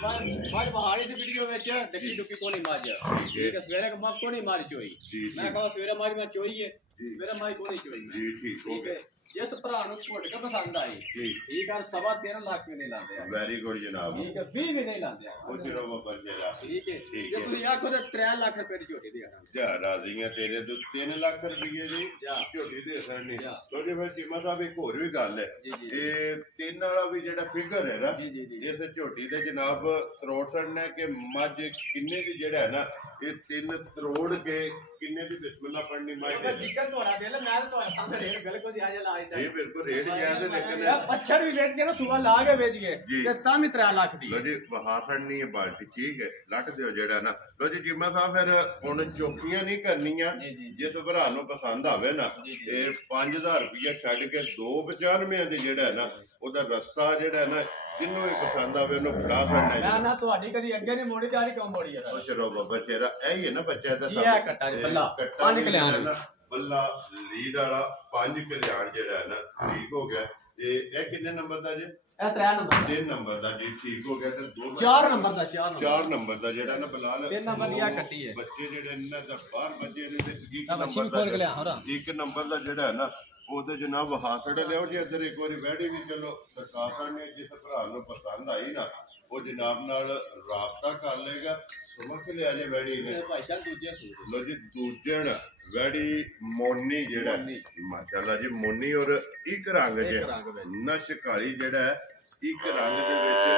ਮੱਝ ਬਹਾਰੀ ਦੀ ਵੀਡੀਓ ਵਿੱਚ ਡੱਕੀ ਡੁੱਕੀ ਕੋਣੀ ਮੱਝ ਠੀਕ ਹੈ ਸਵੇਰੇ ਮੱਝ ਕੋਣੀ ਮਾਰ ਚੋਈ ਮੈਂ ਕਹਾਂ ਸਵੇਰੇ ਮੱਝ ਮੈਂ ਚੋਈ ਹੈ ਸਵੇਰੇ ਮੱਝ ਕੋਣੀ ਚੋਈ ਜੀ ਠੀਕ ਹੋ ਗਿਆ ਜਿਸ ਭਰਾ ਨੂੰ ਘੁੱਟ ਕੇ ਪਸੰਦ ਆਈ ਜੀ ਠੀਕ ਆ 3.5 ਲੱਖ ਵੀ ਨਹੀਂ ਲਾਉਂਦੇ ਆ ਵੈਰੀ ਗੁੱਡ ਜਨਾਬ ਠੀਕ ਹੈ 20 ਵੀ ਨਹੀਂ ਲਾਉਂਦੇ ਆ ਉਹ ਚਿਰੋ ਬਾਬਾ ਜਰਾ ਠੀਕ ਹੈ ਠੀਕ ਜੇ ਹੈ। ਤੁਸੀਂ ਆਖੋ ਤਾਂ 3 ਲੱਖ ਰੁਪਏ ਦੀ ਝੋਟੀ ਦੇ ਆਣਾ ਜਾ ਰਾਜ਼ੀਆਂ ਤੇਰੇ ਤੋਂ 3 ਲੱਖ ਰੁਪਏ ਦੀ ਜਾ ਝੋਟੀ ਦੇ ਸਰਨੀ ਜਾ। ਤੁਹਾਡੇ ਫਿਰ ਚੀਮਾ ਸਾਹਿਬ ਇੱਕ ਹੋਰ ਵੀ ਗੱਲ ਹੈ ਜੀ ਜੀ ਇਹ 3 ਵਾਲਾ ਵੀ ਜਿਹੜਾ ਫਿਗਰ ਹੈ ਨਾ ਜੀ ਜੀ ਜੀ ਇਸ ਝੋਟੀ ਦੇ ਜਨਾਬ ਕਰੋੜ ਸੜਨਾ ਕਿ ਮੱਝ ਕਿੰਨੇ ਦੀ ਜਿਹੜਾ ਹੈ ਨਾ ਇਹ 3 ਕਰੋੜ ਕੇ ਕਿੰਨੇ ਦੀ ਬਿਸਮਿਲ੍ਲਾ ਪੜਨੀ ਮੱਝ ਉਹਦਾ ਦੇ ਜਿੱਕਰ ਤੁਹਾਡਾ ਦਿਲ ਮੈਂ ਤਾਂ ਤੁਹਾਡੇ ਸਾਹਮਣੇ ਰੇਟ ਬਿਲਕੁਲ ਜੀ ਆਜੇ ਲਾਜ ਇਹ ਬਿਲਕੁਲ ਰੇਟ ਜਾਇਜ਼ ਹੈ ਲੇਕਿਨ ਇਹ ਪੱਛੜ ਵੀ ਵੇਚ ਕੇ ਨਾ ਸੂਆ ਲਾ ਕੇ ਵੇਚ ਗਏ ਜੀ। ਤੇ ਤਾਂ ਵੀ 3 ਲੱਖ ਦੀ ਲੋ ਜੀ ਵਹਾਸਣ ਨਹੀਂ ਹੈ ਬਾਲਟੀ ਠੀਕ ਹੈ ਲੱਟ ਦਿਓ ਜਿਹੜਾ ਨਾ ਲੋ ਜੀ ਚੀਮਾ ਸਾਹਿਬ ਫਿਰ ਹੁਣ ਚੌਕੀਆਂ ਨਹੀਂ ਕਰਨੀਆਂ ਜੀ ਜੀ ਜਿਸ ਭਰਾ ਨੂੰ ਪਸੰਦ ਆਵੇ ਨਾ ਜੀ, ਜੀ। ਇਹ 5000 ਰੁਪਇਆ ਛੱਡ ਕੇ 295 ਦੇ ਜਿਹੜਾ ਹੈ ਨਾ ਉਹਦਾ ਰੱਸਾ ਜਿਹੜਾ ਹੈ ਨਾ ਜਿਹਨੂੰ ਵੀ ਪਸੰਦ ਆਵੇ ਉਹਨੂੰ ਫੜਾ ਸਕਦਾ ਨਾ ਨਾ ਤੁਹਾਡੀ ਕਦੀ ਅੱਗੇ ਨਹੀਂ ਮੋੜੀ ਚਾਰੀ ਕਿਉਂ ਮੋੜੀ ਆ ਉਹ ਸ਼ਰੋ ਬਾਬਾ ਸ਼ੇਰਾ ਇਹ ਹੀ ਹੈ ਨਾ ਬੱਚਾ ਦਾ ਜੀ ਇਹ ਕੱਟਾ ਜੀ ਬੱਲਾ ਪੰਜ ਕਲਿਆਣ ਬੱਲਾ ਲੀਡ ਵਾਲਾ 5 ਕਲਿਆਣ ਜਿਹੜਾ ਹੈ ਨਾ ਠੀਕ ਹੋ ਗਿਆ ਤੇ ਇਹ ਕਿੰਨੇ ਨੰਬਰ ਦਾ ਜੀ ਇਹ 3 ਨੰਬਰ 3 ਨੰਬਰ ਦਾ ਜੀ ਠੀਕ ਹੋ ਗਿਆ ਤੇ 4 ਨੰਬਰ ਦਾ 4 ਨੰਬਰ 4 ਨੰਬਰ ਦਾ ਜਿਹੜਾ ਨਾ ਬਲਾਲ 3 ਨੰਬਰ ਦੀ ਆ ਕੱਟੀ ਹੈ ਬੱਚੇ ਜਿਹੜੇ ਇਹਨਾਂ ਦਾ ਬਾਹਰ ਬੱਚੇ ਨੇ ਤੇ ਇੱਕ ਨਾ ਬੱਚੀ ਨੰਬਰ ਖੋਲ ਦਾ ਕੇ ਲਿਆ ਹੋਰਾ ਇੱਕ ਨੰਬਰ ਦਾ ਜਿਹੜਾ ਹੈ ਨਾ ਉਹਦੇ ਜਨਾਬ ਹਾਸੜ ਲਿਆਓ ਜੀ ਇੱਧਰ ਇੱਕ ਵਾਰੀ ਬੈਠੀ ਵੀ ਚਲੋ ਸਰਕਾਰ ਨੇ ਜਿਸ ਭਰਾ ਨੂੰ ਪਸੰਦ ਆਈ ਨਾ ਉਹ ਜਨਾਬ ਨਾਲ ਰਾਬਤਾ ਕਰ ਲੇਗਾ ਸਮਝ ਲਿਆ ਜੇ ਬੈੜੀ ਨੇ ਭਾਈ ਸਾਹਿਬ ਦੂਜੇ ਸੂਟ ਲੋ ਜੀ ਦੂਜਣ ਵੈੜੀ ਮੋਨੀ ਜਿਹੜਾ ਮੋਨੀ। ਮਾਸ਼ਾਅੱਲਾ ਜੀ ਮੋਨੀ ਔਰ ਇੱਕ ਰੰਗ ਇੱਕ ਜੇ ਰੰਗ ਵਿੱਚ ਨਸ਼ ਕਾਲੀ ਜਿਹੜਾ ਹੈ ਇੱਕ ਰੰਗ ਦੇ ਵਿੱਚ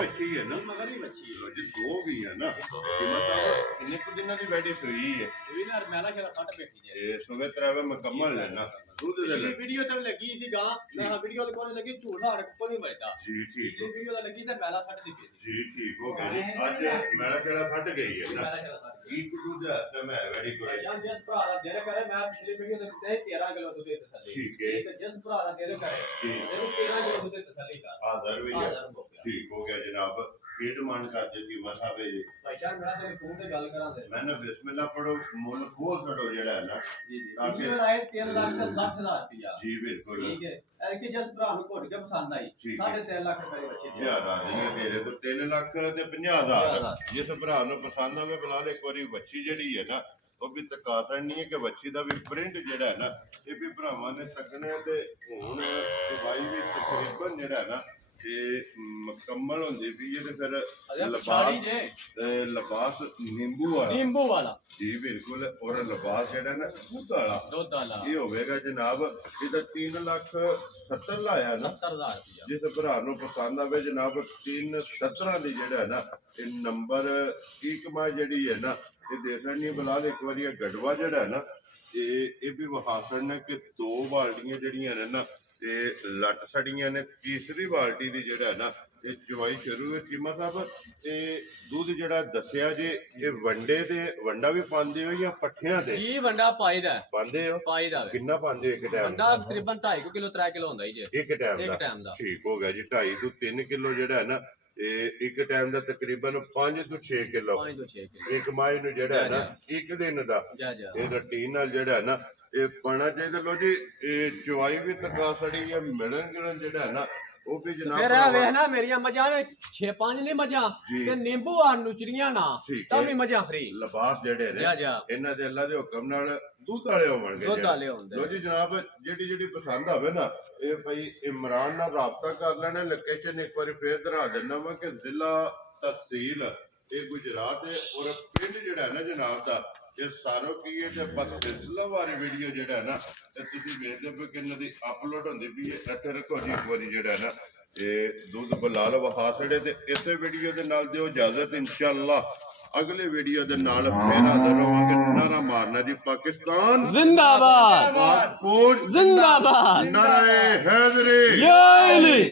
ਬੱਚੀ ਹੈ ਨਾ ਮਗਰ ਵੀ ਬੱਚੀ ਲੋ ਜੀ ਦੋ ਵੀ ਹੈ ਨਾ ਕਿ ਮਤਲਬ ਕਿੰਨੇ ਕੁ ਦਿਨਾਂ ਦੀ ਵੈੜੀ ਸੂਈ ਹੈ ਵੀ ਨਾ ਮੈਲਾ ਖੇਲਾ 60 ਬੈਠੀ ਜੇ ਇਹ ਸੁਬਹ ਤਰਾਵੇ ਮੁਕੰਮਲ ਹੈ ਨਾ ਦੁੱਧ ਦੇ ਇਹ ਵੀਡੀਓ ਤੇ ਲੱਗੀ ਸੀ ਗਾ ਮੈਂ ਵੀਡੀਓ ਤੇ ਕੋਲ ਲੱਗੀ ਝੂਠਾ ਹੜ ਕੋ ਨਹੀਂ ਵੱਜਦਾ ਜੀ ਠੀਕ ਇਹ ਵੀਡੀਓ ਤੇ ਲੱਗੀ ਤੇ ਮੈਲਾ 60 ਦੀ ਪਈ ਜੀ ਠੀਕ ਹੋ ਗਿਆ ਜੀ ਅੱਜ ਮੇਰਾ ਕਿਹੜਾ ਫਟ ਗਈ ਹੈ ਨਾ ਮੈਲਾ ਖੇਲਾ 60 ਇੱਕ ਦੁੱਧ ਹੈ ਤੇ ਮੈਂ ਵੈੜੀ ਕੋਲ ਯਾਰ ਜਿਸ ਭਰਾ ਦਾ ਦਿਲ ਕਰੇ ਮੈਂ ਪਿਛਲੀ ਵੀਡੀਓ ਤੇ ਦਿੱਤੇ 13 ਕਿਲੋ ਦੁੱਧ ਦੇ ਤਸੱਲੀ ਠੀਕ ਹੈ। ਤੇ ਜਿਸ ਭਰਾ ਦਾ ਦਿਲ ਕਰੇ ਜੀ। ਇਹਨੂੰ 13 ਕਿਲੋ ਦੁੱਧ ਦੇ ਤਸੱਲੀ ਕਰ ਆਦਰ ਵੀ ਹੈ ਆਦਰ ਹੋ ਗਿਆ ਠੀਕ ਹੋ ਗਿਆ ਜਨਾਬ ਕੀ ਡਿਮਾਂਡ ਕਰਦੇ ਸੀ ਮਸਾਵੇ ਜੀ ਭਾਈ ਜਾਨ ਮੇਰਾ ਤੇ ਫੋਨ ਤੇ ਗੱਲ ਕਰਾਂ ਤੇ ਮੈਂ ਨਾ ਬਿਸਮਿਲ੍ਲਾ ਪੜੋ ਮੁੱਲ ਖੋਲ ਛੱਡੋ ਜਿਹੜਾ ਹੈ ਨਾ ਜੀ ਜੀ ਤਾਂ ਕਿ- ਵੀਡੀਓ ਲਾਏ 3 ਲੱਖ ਤੇ 60000 ਰੁਪਇਆ ਜੀ ਬਿਲਕੁਲ ਠੀਕ ਹੈ ਇਹ ਕਿ ਜਿਸ ਭਰਾ ਨੂੰ ਘੁੱਟ ਕੇ ਪਸੰਦ ਆਈ ਠੀਕ ਹੈ। 3.5 ਲੱਖ ਰੁਪਏ ਦੀ ਬੱਚੀ ਦੀ ਯਾਰ ਆ ਜੀ ਤੇਰੇ ਤੋਂ 3 ਲੱਖ ਤੇ 50,000 ਜਿਸ ਭਰਾ ਨੂੰ ਪਸੰਦ ਆਵੇ ਬਲਾਲ ਇੱਕ ਵਾਰੀ ਬੱਚੀ ਜਿਹੜੀ ਹੈ ਨਾ ਉਹ ਵੀ ਤਕਾਤਣ ਨਹੀਂ ਹੈ ਕਿ ਬੱਚੀ ਦਾ ਵੀ ਪ੍ਰਿੰਟ ਜਿਹੜਾ ਹੈ ਨਾ ਇਹ ਵੀ ਭਰਾਵਾਂ ਨੇ ਤੱਕਣੇ ਤੇ ਹੁਣ ਦਵਾਈ ਵੀ ਤਕਰੀਬਨ ਜਿਹੜਾ ਹੈ ਨਾ ਇਹ ਮੁਕੰਮਲ ਹੁੰਦੀ ਵੀ ਇਹ ਤੇ ਫਿਰ ਅਜੇ ਪਛਾੜੀ ਜੇ ਲਿਬਾਸ ਨਿੰਬੂ ਵਾਲਾ ਨਿੰਬੂ ਵਾਲਾ ਜੀ ਬਿਲਕੁਲ ਔਰ ਲਿਬਾਸ ਜਿਹੜਾ ਨਾ ਦੁੱਧ ਵਾਲਾ ਦੁੱਧ ਵਾਲਾ ਇਹ ਹੋਵੇਗਾ ਜਨਾਬ ਇਹਦਾ 3,70,000 ਲਾਇਆ ਨਾ 70000 ਰੁਪਇਆ ਜਿਸ ਭਰਾ ਨੂੰ ਪਸੰਦ ਆਵੇ ਜਨਾਬ 3,17 ਦੀ ਜਿਹੜਾ ਹੈ ਨਾ ਇਹ ਨੰਬਰ ਇੱਕ ਮਾ ਜਿਹੜੀ ਹੈ ਨਾ ਇਹ ਦੇਖਣ ਨਹੀਂ ਬਲਾਲ ਇੱਕ ਵਾਰੀ ਇਹ ਗੜਵਾ ਜਿਹੜਾ ਹੈ ਨਾ ਇਹ ਵੀ ਵਹਾਸਣ ਨੇ ਕਿ 2 ਬਾਲਟੀਆਂ ਜਿਹੜੀਆਂ ਨੇ ਨਾ ਇਹ ਲੱਟ ਸੜੀਆਂ ਨੇ ਤੀਸਰੀ ਬਾਲਟੀ ਦੀ ਜਿਹੜਾ ਹੈ ਨਾ ਇਹ ਚਵਾਈ ਸ਼ੁਰੂ ਹੈ ਚੀਮਾ ਸਾਹਿਬ ਇਹ ਦੁੱਧ ਜਿਹੜਾ ਦੱਸਿਆ ਜੇ ਇਹ ਵੰਡੇ ਤੇ ਵੰਡਾ ਵੀ ਪਾਉਂਦੇ ਹੋ ਜਾਂ ਪੱਠਿਆਂ ਤੇ ਜੀ ਵੰਡਾ ਪਾਈਦਾ ਪਾਉਂਦੇ ਹੋ ਪਾਈਦਾ ਕਿੰਨਾ ਪਾਉਂਦੇ ਹੋ ਇੱਕ ਟਾਈਮ ਵੰਡਾ ਤਕਰੀਬਨ 2.5 ਕਿਲੋ 3 ਕਿਲੋ ਹੁੰਦਾ ਹੀ ਜੇ ਇੱਕ ਟਾਈਮ ਇੱਕ ਦਾ ਟਾਈਮ ਦਾ ਠੀਕ ਹੋ ਗਿਆ ਜੀ 2.5 ਤੋਂ 3 ਕਿਲੋ ਜਿਹੜਾ ਹੈ ਨਾ ਇਹ ਇੱਕ ਟਾਈਮ ਦਾ ਤਕਰੀਬਨ 5 ਤੋਂ 6 ਕਿਲੋ 5 ਤੋਂ 6 ਕਿਲੋ ਇੱਕ ਮਾਈ ਨੂੰ ਜਿਹੜਾ ਹੈ ਨਾ ਇੱਕ ਦਿਨ ਦਾ ਜਾ ਜਾ ਇਹ ਰੁਟੀਨ ਨਾਲ ਜਿਹੜਾ ਹੈ ਨਾ ਇਹ ਪਾਣਾ ਚਾਹੀਦਾ ਲੋ ਜੀ ਇਹ ਚਵਾਈ ਵੀ ਤਕਾ ਸੜੀ ਹੈ ਮਿਲਣ ਗਿਲਣ ਜਿਹੜਾ ਹੈ ਨਾ ਉਹ ਵੀ ਜਨਾਬ ਫਿਰ ਇਹ ਵੇਖ ਨਾ ਮੇਰੀਆਂ ਮੱਝਾਂ ਨੇ 6-5 ਨੇ ਮੱਝਾਂ ਜੀ। ਤੇ ਨਿੰਬੂ ਆ ਨੁਚਰੀਆਂ ਨਾ ਠੀਕ ਤਾਂ ਹੈ। ਵੀ ਮੱਝਾਂ ਫਰੀ ਲਿਬਾਸ ਜਿਹੜੇ ਨੇ ਜਾ ਜਾ ਇਹਨਾਂ ਦੇ ਅੱਲਾ ਦੇ ਹੁਕਮ ਨਾਲ ਦੁੱਧ ਵਾਲੇ ਹੋਣਗੇ ਦੁੱਧ ਵਾਲੇ ਹੁੰਦੇ ਲੋ ਜੀ ਜਨਾਬ ਜਿਹੜੀ ਪਸੰਦ ਆਵੇ ਨਾ ਇਹ ਭਾਈ ਇਮਰਾਨ ਨਾਲ ਰਾਬਤਾ ਕਰ ਲੈਣਾ ਲੋਕੇਸ਼ਨ ਇੱਕ ਵਾਰੀ ਫੇਰ ਦਰਾ ਦਿੰਦਾ ਵਾ ਕਿ ਜ਼ਿਲ੍ਹਾ ਤਹਿਸੀਲ ਇਹ ਗੁਜਰਾਤ ਹੈ ਔਰ ਪਿੰਡ ਜਿਹੜਾ ਹੈ ਨਾ ਜਨਾਬ ਦਾ ਇਹ ਸਾਰੋ ਕੀ ਹੈ ਤੇ ਬਸ ਸਿਲਸਿਲਾ ਵਾਲੀ ਵੀਡੀਓ ਜਿਹੜਾ ਹੈ ਨਾ ਤੇ ਤੁਸੀਂ ਵੇਖਦੇ ਹੋ ਕਿ ਇਹਨਾਂ ਦੀ ਅਪਲੋਡ ਹੁੰਦੀ ਵੀ ਹੈ ਇੱਥੇ ਰੱਖੋ ਜੀ ਇੱਕ ਵਾਰੀ ਜਿਹੜਾ ਹੈ ਨਾ ਇਹ ਦੁੱਧ ਬਲਾਲ ਵਹਾਸੜੇ ਤੇ ਇਸੇ ਵੀਡੀਓ ਦੇ ਨਾਲ ਦਿਓ ਇਜਾਜ਼ਤ ਇਨਸ਼ਾਅੱਲਾ ਅਗਲੇ ਵੀਡੀਓ ਦੇ ਨਾਲ ਫੇਰ ਹਾਜ਼ਰ ਹੋਵਾਂਗੇ ਨਾਰਾ ਮਾਰਨਾ ਜੀ ਪਾਕਿਸਤਾਨ ਜ਼ਿੰਦਾਬਾਦ ਪਾਸਪੋਰਟ ਜ਼ਿੰਦਾਬਾਦ ਨਾਰੇ ਹੈਦਰੀ ਯਾ ਅਲੀ